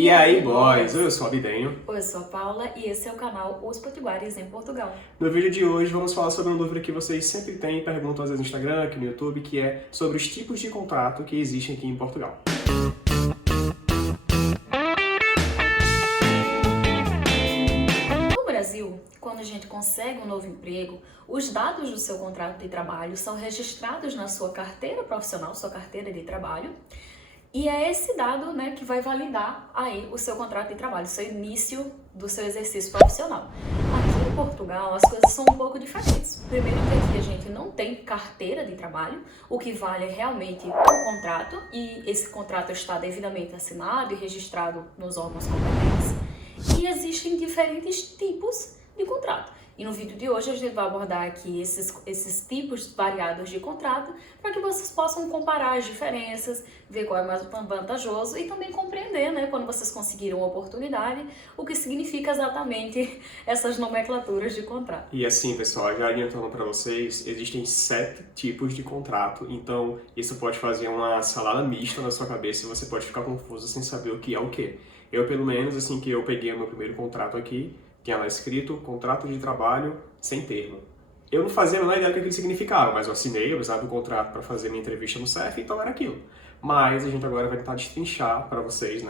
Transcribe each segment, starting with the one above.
E aí, boys? Eu sou o Abidenho. Eu sou a Paula e esse é o canal Os Potiguares em Portugal. No vídeo de hoje vamos falar sobre uma dúvida que vocês sempre têm e perguntam às vezes no Instagram, aqui no YouTube, que é sobre os tipos de contrato que existem aqui em Portugal. No Brasil, quando a gente consegue um novo emprego, os dados do seu contrato de trabalho são registrados na sua carteira profissional, sua carteira de trabalho, e é esse dado, que vai validar aí o seu contrato de trabalho, o seu início do seu exercício profissional. Aqui em Portugal, as coisas são um pouco diferentes. Primeiro que aqui a gente não tem carteira de trabalho, o que vale é realmente o contrato, e esse contrato está devidamente assinado e registrado nos órgãos competentes. E existem diferentes tipos de contrato. E no vídeo de hoje a gente vai abordar aqui esses tipos variados de contrato para que vocês possam comparar as diferenças, ver qual é mais vantajoso e também compreender, quando vocês conseguiram a oportunidade, o que significa exatamente essas nomenclaturas de contrato. E assim, pessoal, já adiantando para vocês, existem 7 tipos de contrato, então isso pode fazer uma salada mista na sua cabeça e você pode ficar confuso sem saber o que é o que. Eu, pelo menos, assim que eu peguei o meu primeiro contrato aqui, tinha lá escrito contrato de trabalho sem termo. Eu não fazia a menor ideia do que aquilo significava, mas eu assinei, eu precisava do contrato para fazer minha entrevista no CEF, então era aquilo. Mas a gente agora vai tentar destrinchar para vocês,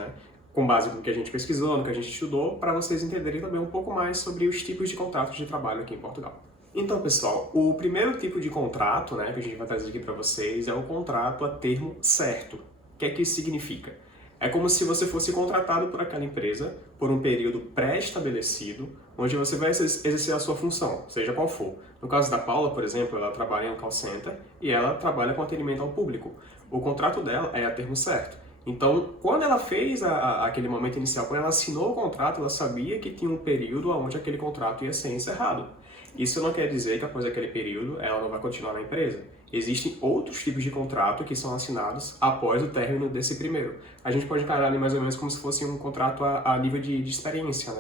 com base no que a gente pesquisou, no que a gente estudou, para vocês entenderem também um pouco mais sobre os tipos de contratos de trabalho aqui em Portugal. Então, pessoal, o primeiro tipo de contrato, que a gente vai trazer aqui para vocês é o contrato a termo certo. O que é que isso significa? É como se você fosse contratado por aquela empresa por um período pré-estabelecido, onde você vai exercer a sua função, seja qual for. No caso da Paula, por exemplo, ela trabalha em um call center e ela trabalha com atendimento ao público. O contrato dela é a termo certo. Então, quando ela fez aquele momento inicial, quando ela assinou o contrato, ela sabia que tinha um período onde aquele contrato ia ser encerrado. Isso não quer dizer que após aquele período ela não vai continuar na empresa. Existem outros tipos de contrato que são assinados após o término desse primeiro. A gente pode encarar ali mais ou menos como se fosse um contrato a nível de experiência,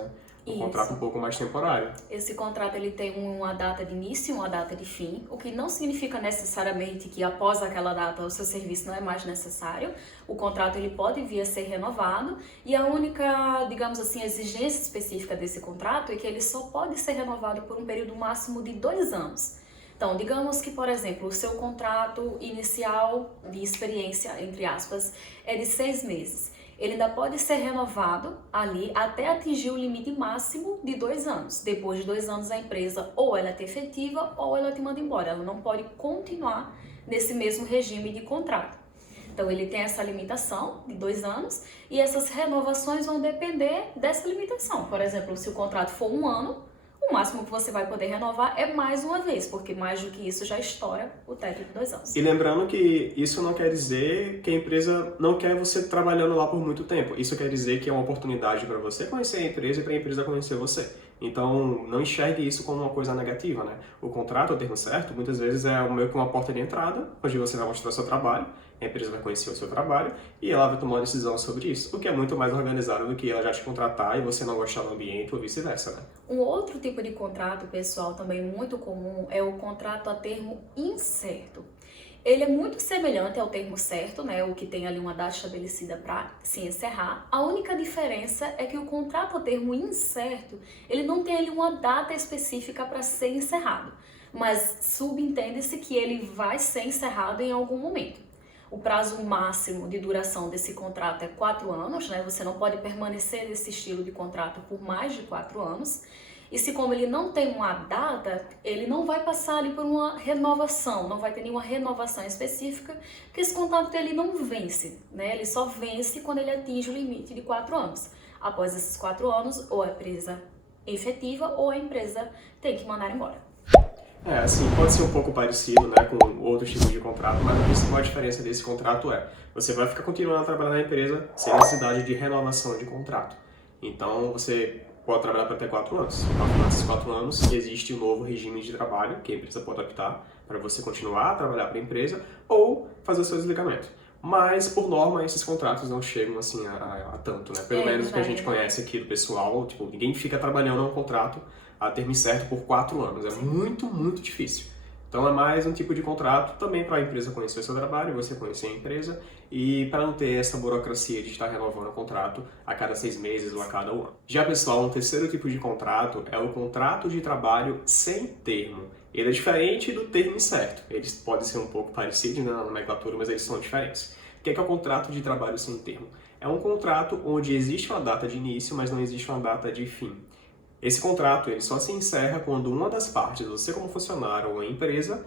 Um contrato um pouco mais temporário. Esse contrato ele tem uma data de início e uma data de fim, o que não significa necessariamente que após aquela data o seu serviço não é mais necessário. O contrato ele pode vir a ser renovado e a única, digamos assim, exigência específica desse contrato é que ele só pode ser renovado por um período máximo de 2 anos. Então, digamos que, por exemplo, o seu contrato inicial de experiência, entre aspas, é de 6 meses. Ele ainda pode ser renovado ali até atingir o limite máximo de 2 anos. Depois de 2 anos, a empresa ou ela é efetiva ou ela te manda embora. Ela não pode continuar nesse mesmo regime de contrato. Então, ele tem essa limitação de 2 anos e essas renovações vão depender dessa limitação. Por exemplo, se o contrato for 1 ano, o máximo que você vai poder renovar é mais uma vez, porque mais do que isso já estoura o teto de 2 anos. E lembrando que isso não quer dizer que a empresa não quer você trabalhando lá por muito tempo. Isso quer dizer que é uma oportunidade para você conhecer a empresa e para a empresa conhecer você. Então, não enxergue isso como uma coisa negativa, O contrato, ao termo certo, muitas vezes é meio que uma porta de entrada, onde você vai mostrar o seu trabalho, a empresa vai conhecer o seu trabalho e ela vai tomar uma decisão sobre isso, o que é muito mais organizado do que ela já te contratar e você não gostar do ambiente ou vice-versa, Um outro tipo de contrato, pessoal, também muito comum é o contrato a termo incerto. Ele é muito semelhante ao termo certo, o que tem ali uma data estabelecida para se encerrar. A única diferença é que o contrato a termo incerto, ele não tem ali uma data específica para ser encerrado, mas subentende-se que ele vai ser encerrado em algum momento. O prazo máximo de duração desse contrato é 4 anos, Você não pode permanecer nesse estilo de contrato por mais de 4 anos. E se como ele não tem uma data, ele não vai passar ali por uma renovação, não vai ter nenhuma renovação específica, porque esse contrato ele não vence, Ele só vence quando ele atinge o limite de 4 anos. Após esses 4 anos, ou a empresa é efetiva ou a empresa tem que mandar embora. Assim, pode ser um pouco parecido, com outros tipos de contrato, mas a principal diferença desse contrato é você vai ficar continuando a trabalhar na empresa sem necessidade de renovação de contrato. Então, você pode trabalhar por até 4 anos. Nesses 4 anos, existe um novo regime de trabalho que a empresa pode optar para você continuar a trabalhar para a empresa ou fazer o seu desligamento. Mas, por norma, esses contratos não chegam assim a tanto, Pelo menos o que a gente conhece aqui do pessoal, ninguém fica trabalhando num contrato a termo certo por 4 anos. É muito, muito difícil. Então é mais um tipo de contrato também para a empresa conhecer o seu trabalho, você conhecer a empresa e para não ter essa burocracia de estar renovando o contrato a cada 6 meses ou a cada um ano. Já pessoal, um terceiro tipo de contrato é o contrato de trabalho sem termo. Ele é diferente do termo incerto. Eles podem ser um pouco parecidos na nomenclatura, mas eles são diferentes. O que é o contrato de trabalho sem termo? É um contrato onde existe uma data de início, mas não existe uma data de fim. Esse contrato ele só se encerra quando uma das partes, você como funcionário ou a empresa,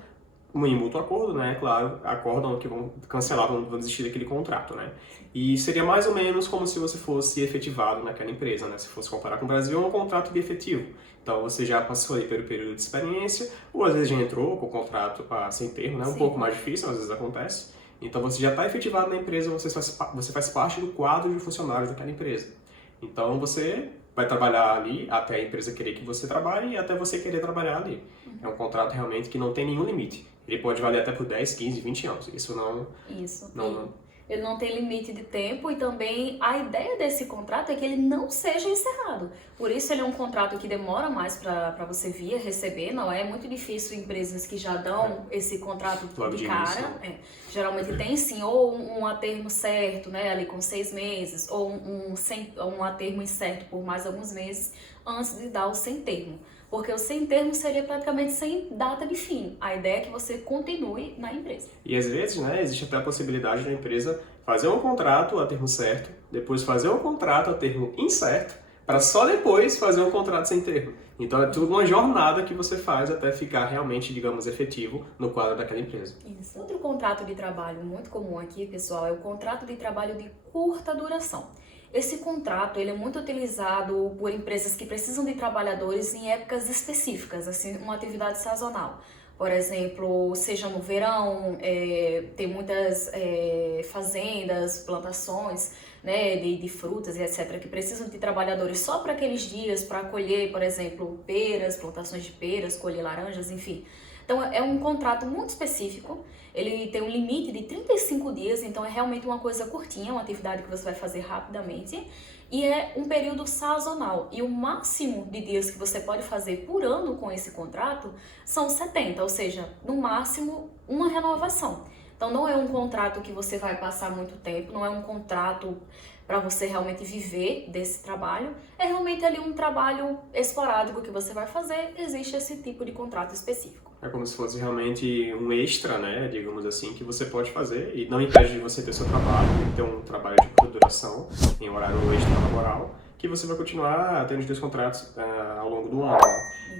em mútuo acordo, né, claro, acordam que vão cancelar, vão desistir daquele contrato, né? E seria mais ou menos como se você fosse efetivado naquela empresa, né? Se fosse comparar com o Brasil, é um contrato de efetivo. Então você já passou aí pelo período de experiência, ou às vezes já entrou com o contrato sem termo, né? Um pouco mais difícil, às vezes acontece. Então você já está efetivado na empresa, você faz parte do quadro de funcionários daquela empresa. Então você vai trabalhar ali até a empresa querer que você trabalhe e até você querer trabalhar ali. É um contrato realmente que não tem nenhum limite. Ele pode valer até por 10, 15, 20 anos. Isso não... Ele não tem limite de tempo e também a ideia desse contrato é que ele não seja encerrado. Por isso ele é um contrato que demora mais para você vir receber, não é? É muito difícil empresas que já dão esse contrato de cara. Geralmente tem sim, ou um a termo certo, né, ali com 6 meses, ou um a termo incerto por mais alguns meses, antes de dar o sem termo. Porque o sem termo seria praticamente sem data de fim. A ideia é que você continue na empresa. E às vezes, né, existe até a possibilidade da empresa fazer um contrato a termo certo, depois fazer um contrato a termo incerto, para só depois fazer um contrato sem termo. Então é tudo uma jornada que você faz até ficar realmente, digamos, efetivo no quadro daquela empresa. Isso. Outro contrato de trabalho muito comum aqui, pessoal, é o contrato de trabalho de curta duração. Esse contrato ele é muito utilizado por empresas que precisam de trabalhadores em épocas específicas, assim, uma atividade sazonal. Por exemplo, seja no verão, tem muitas fazendas, plantações, né, de frutas e etc., que precisam de trabalhadores só para aqueles dias, para colher, por exemplo, peras, plantações de peras, colher laranjas, enfim. Então é um contrato muito específico, ele tem um limite de 35 dias, então é realmente uma coisa curtinha, uma atividade que você vai fazer rapidamente, e é um período sazonal. E o máximo de dias que você pode fazer por ano com esse contrato são 70, ou seja, no máximo uma renovação. Então não é um contrato que você vai passar muito tempo, não é um contrato para você realmente viver desse trabalho, é realmente ali um trabalho esporádico que você vai fazer, existe esse tipo de contrato específico. É como se fosse realmente um extra, né, digamos assim, que você pode fazer e não impede de você ter seu trabalho, ter um trabalho de curta duração, em horário extra laboral, que você vai continuar tendo os dois contratos ao longo do ano.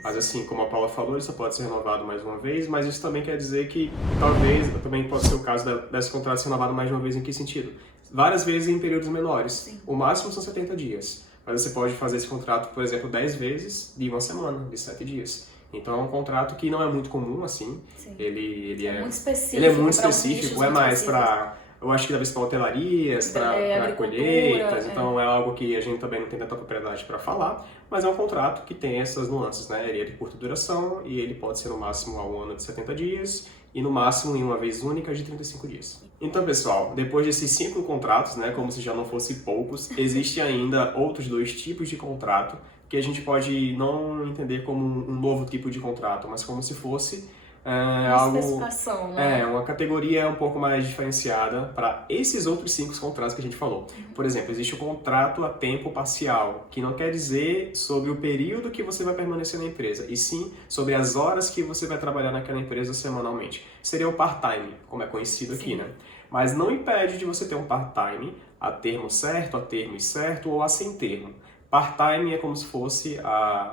Mas assim, como a Paula falou, isso pode ser renovado mais uma vez, mas isso também quer dizer que talvez também pode ser o caso desse contrato ser renovado mais uma vez. Em que sentido? Várias vezes em períodos menores. Sim. O máximo são 70 dias. Mas você pode fazer esse contrato, por exemplo, 10 vezes de uma semana, de 7 dias. Então é um contrato que não é muito comum, assim. Ele é muito específico. Ele é muito específico, é mais para... Eu acho que talvez para hotelarias, para colheitas, então é algo que a gente também não tem tanta propriedade para falar, mas é um contrato que tem essas nuances, né? Ele é de curta duração e ele pode ser no máximo a um ano de 70 dias e no máximo em uma vez única de 35 dias. Então, pessoal, depois desses 5 contratos, né, como se já não fossem poucos, existem ainda outros 2 tipos de contrato que a gente pode não entender como um novo tipo de contrato, mas como se fosse uma especificação, né? Uma categoria um pouco mais diferenciada para esses outros 5 contratos que a gente falou. Por exemplo, existe o contrato a tempo parcial, que não quer dizer sobre o período que você vai permanecer na empresa, e sim sobre as horas que você vai trabalhar naquela empresa semanalmente. Seria o part-time, como é conhecido aqui, né? Mas não impede de você ter um part-time a termo certo, a termo incerto ou a sem termo. Part-time é como se fosse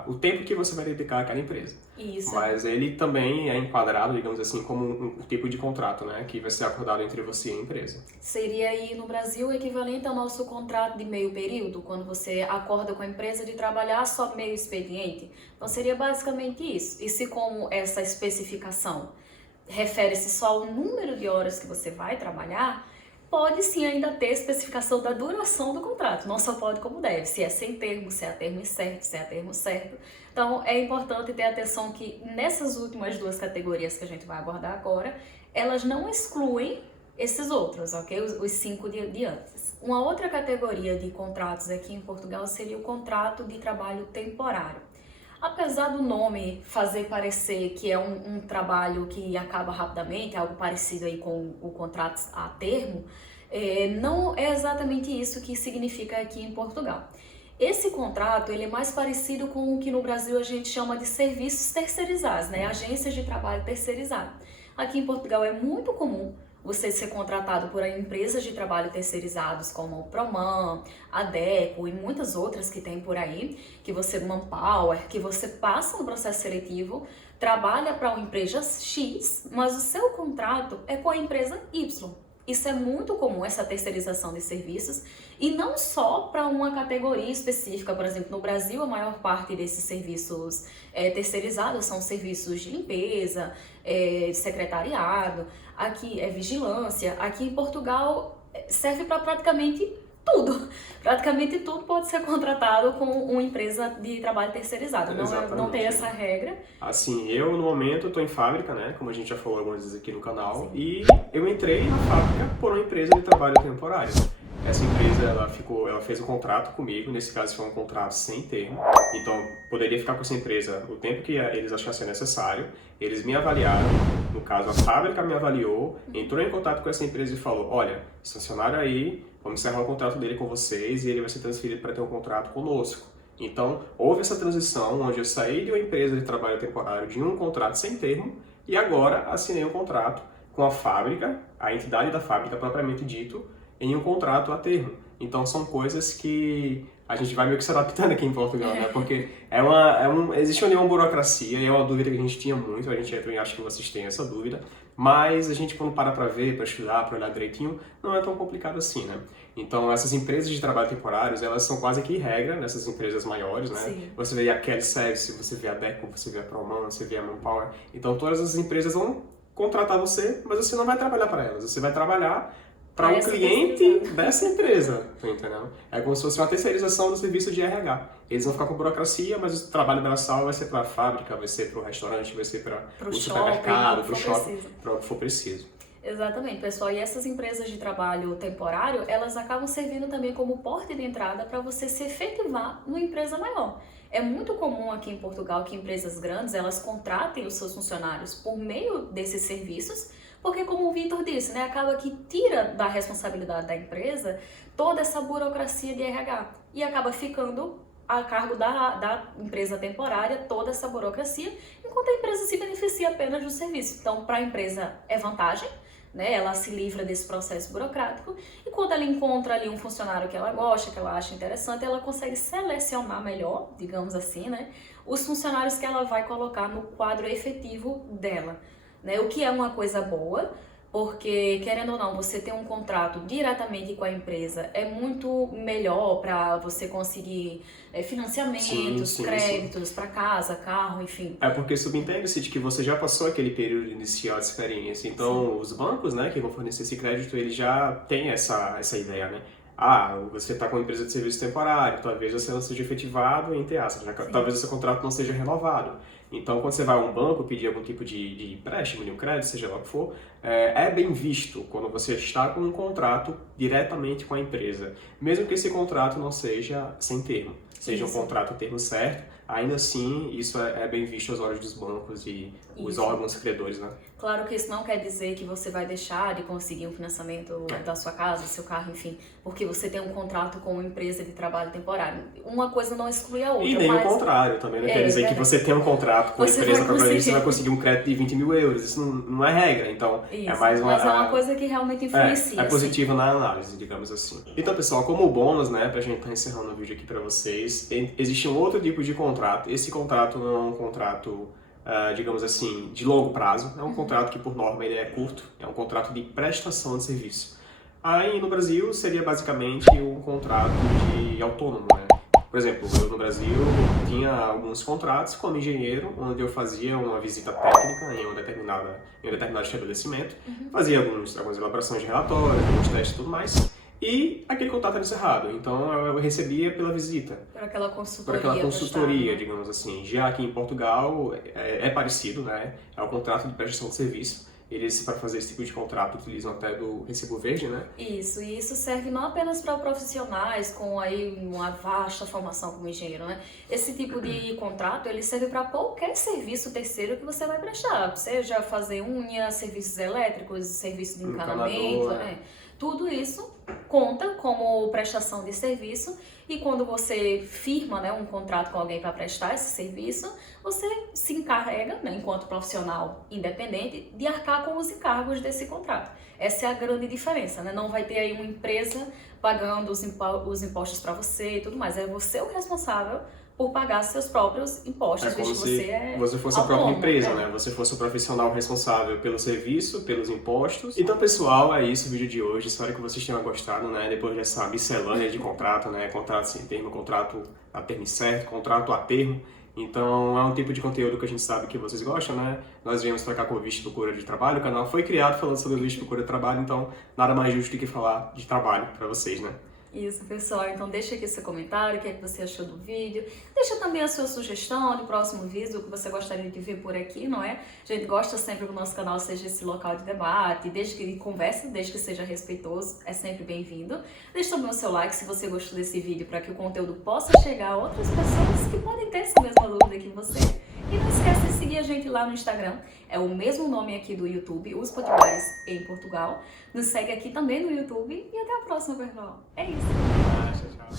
o tempo que você vai dedicar àquela empresa. Isso. Mas ele também é enquadrado, digamos assim, como um tipo de contrato, né? Que vai ser acordado entre você e a empresa. Seria aí no Brasil o equivalente ao nosso contrato de meio período, quando você acorda com a empresa de trabalhar só meio expediente. Então seria basicamente isso. E se como essa especificação refere-se só ao número de horas que você vai trabalhar, pode sim ainda ter especificação da duração do contrato, não só pode como deve, se é sem termo, se é a termo incerto, se é a termo certo. Então é importante ter atenção que nessas últimas 2 categorias que a gente vai abordar agora, elas não excluem esses outros, ok? Os 5 de antes. Uma outra categoria de contratos aqui em Portugal seria o contrato de trabalho temporário. Apesar do nome fazer parecer que é um trabalho que acaba rapidamente, algo parecido aí com o contrato a termo, não é exatamente isso que significa aqui em Portugal. Esse contrato ele é mais parecido com o que no Brasil a gente chama de serviços terceirizados, né? Agências de trabalho terceirizado. Aqui em Portugal é muito comum você ser contratado por empresas de trabalho terceirizados como o Proman, a Deco e muitas outras que tem por aí, que você Manpower, que você passa no processo seletivo, trabalha para uma empresa X, mas o seu contrato é com a empresa Y. Isso é muito comum, essa terceirização de serviços, e não só para uma categoria específica. Por exemplo, no Brasil, a maior parte desses serviços terceirizados são serviços de limpeza, secretariado, aqui é vigilância. Aqui em Portugal serve para praticamente tudo. Praticamente tudo pode ser contratado com uma empresa de trabalho terceirizado. Não tem essa regra. Assim, eu no momento estou em fábrica, né? Como a gente já falou algumas vezes aqui no canal. Sim. E eu entrei na fábrica por uma empresa de trabalho temporário. Essa empresa, ela fez um contrato comigo, nesse caso foi um contrato sem termo. Então, poderia ficar com essa empresa o tempo que eles achassem necessário. Eles me avaliaram, no caso a fábrica me avaliou, entrou em contato com essa empresa e falou: olha, esse funcionário aí, vamos encerrar o contrato dele com vocês e ele vai ser transferido para ter um contrato conosco. Então, houve essa transição onde eu saí de uma empresa de trabalho temporário de um contrato sem termo e agora assinei um contrato com a fábrica, a entidade da fábrica propriamente dito, em um contrato a termo. Então são coisas que a gente vai meio que se adaptando aqui em Portugal, né? Porque existe uma burocracia e é uma dúvida que a gente tinha muito, a gente entra e acha que vocês têm essa dúvida, mas a gente quando para ver, para estudar, para olhar direitinho, não é tão complicado assim, né? Então essas empresas de trabalho temporários, elas são quase que regra nessas empresas maiores, né? Sim. Você vê a Kelly Service, você vê a Deco, você vê a Proman, você vê a Manpower. Então todas as empresas vão contratar você, mas você não vai trabalhar para elas, você vai trabalhar para um cliente dessa empresa, tá entendendo? É como se fosse uma terceirização do serviço de RH. Eles vão ficar com burocracia, mas o trabalho braçal vai ser para a fábrica, vai ser para o restaurante, vai ser para o supermercado, para o shopping, para o que for preciso. Exatamente, pessoal. E essas empresas de trabalho temporário, elas acabam servindo também como porta de entrada para você se efetivar numa empresa maior. É muito comum aqui em Portugal que empresas grandes, elas contratem os seus funcionários por meio desses serviços, porque como o Vitor disse, né, acaba que tira da responsabilidade da empresa toda essa burocracia de RH e acaba ficando a cargo da empresa temporária toda essa burocracia, enquanto a empresa se beneficia apenas do serviço. Então, para a empresa é vantagem, né? Ela se livra desse processo burocrático e quando ela encontra ali um funcionário que ela gosta, que ela acha interessante, ela consegue selecionar melhor, digamos assim, né, os funcionários que ela vai colocar no quadro efetivo dela. Né? O que é uma coisa boa, porque, querendo ou não, você ter um contrato diretamente com a empresa é muito melhor para você conseguir financiamentos, créditos para casa, carro, enfim. É porque subentende-se de que você já passou aquele período inicial de experiência, então os bancos, né, que vão fornecer esse crédito, eles já têm essa ideia, né? Você está com uma empresa de serviço temporário, talvez você não seja efetivado, entre aspas, talvez o seu contrato não seja renovado. Então, quando você vai a um banco pedir algum tipo de empréstimo, de um crédito, seja lá o que for, é bem visto quando você está com um contrato diretamente com a empresa. Mesmo que esse contrato não seja sem termo, seja um contrato termo certo, ainda assim isso é bem visto aos olhos dos bancos e os órgãos credores, né? Claro que isso não quer dizer que você vai deixar de conseguir um financiamento da sua casa, do seu carro, enfim, porque você tem um contrato com uma empresa de trabalho temporário. Uma coisa não exclui a outra. E nem o contrário, também não quer dizer que você tem um contrato com a empresa propriamente você vai conseguir um crédito de 20 mil euros. Isso não é regra, então isso, é mais uma... Mas é uma coisa que realmente influencia. É positivo na análise, digamos assim. Então, pessoal, como bônus, né, pra gente estar encerrando o vídeo aqui pra vocês, existe um outro tipo de contrato. Esse contrato não é um contrato, digamos assim, de longo prazo. É um contrato que, por norma, ele é curto. É um contrato de prestação de serviço. Aí, no Brasil, seria basicamente um contrato de autônomo, né? Por exemplo, eu no Brasil tinha alguns contratos como engenheiro, onde eu fazia uma visita técnica em um determinado estabelecimento, fazia algumas elaborações de relatórios, alguns testes e tudo mais, e aquele contrato era encerrado. Então eu recebia pela visita. Por aquela consultoria, digamos assim. Já aqui em Portugal é parecido, né? É o contrato de prestação de serviço. eles, para fazer esse tipo de contrato, utilizam até do recibo verde, né? Isso, e isso serve não apenas para profissionais com aí uma vasta formação como engenheiro, né? Esse tipo de contrato, ele serve para qualquer serviço terceiro que você vai prestar, seja fazer unha, serviços elétricos, serviço de encanamento, Encanador, né? Tudo isso conta como prestação de serviço e quando você firma, né, um contrato com alguém para prestar esse serviço, você se encarrega, né, enquanto profissional independente, de arcar com os encargos desse contrato. Essa é a grande diferença, né? Não vai ter aí uma empresa pagando os impostos para você e tudo mais. É você o responsável por pagar seus próprios impostos, É como visto que se você é você fosse a própria autônomo, empresa, né? né? Você fosse o profissional responsável pelo serviço, pelos impostos. Então, pessoal, é isso o vídeo de hoje. Espero que vocês tenham gostado, né? Depois dessa miscelânea de contrato, né? Contrato sem termo, contrato a termo certo, contrato a termo. Então, é um tipo de conteúdo que a gente sabe que vocês gostam, né? Nós viemos pra cá com o Visto Procura de Trabalho. O canal foi criado falando sobre o Visto Procura de Trabalho, então nada mais justo do que falar de trabalho pra vocês, né? Isso, pessoal. Então deixa aqui seu comentário, o que é que você achou do vídeo. Deixa também a sua sugestão de próximo vídeo, o que você gostaria de ver por aqui, não é? A gente gosta sempre que o nosso canal seja esse local de debate, desde que converse, desde que seja respeitoso, é sempre bem-vindo. Deixa também o seu like se você gostou desse vídeo, para que o conteúdo possa chegar a outras pessoas que podem ter essa mesma dúvida que você. E não esquece de seguir a gente lá no Instagram, é o mesmo nome aqui do YouTube, Os Potiguares em Portugal. Nos segue aqui também no YouTube e até a próxima, pessoal. É isso. Tchau, tchau.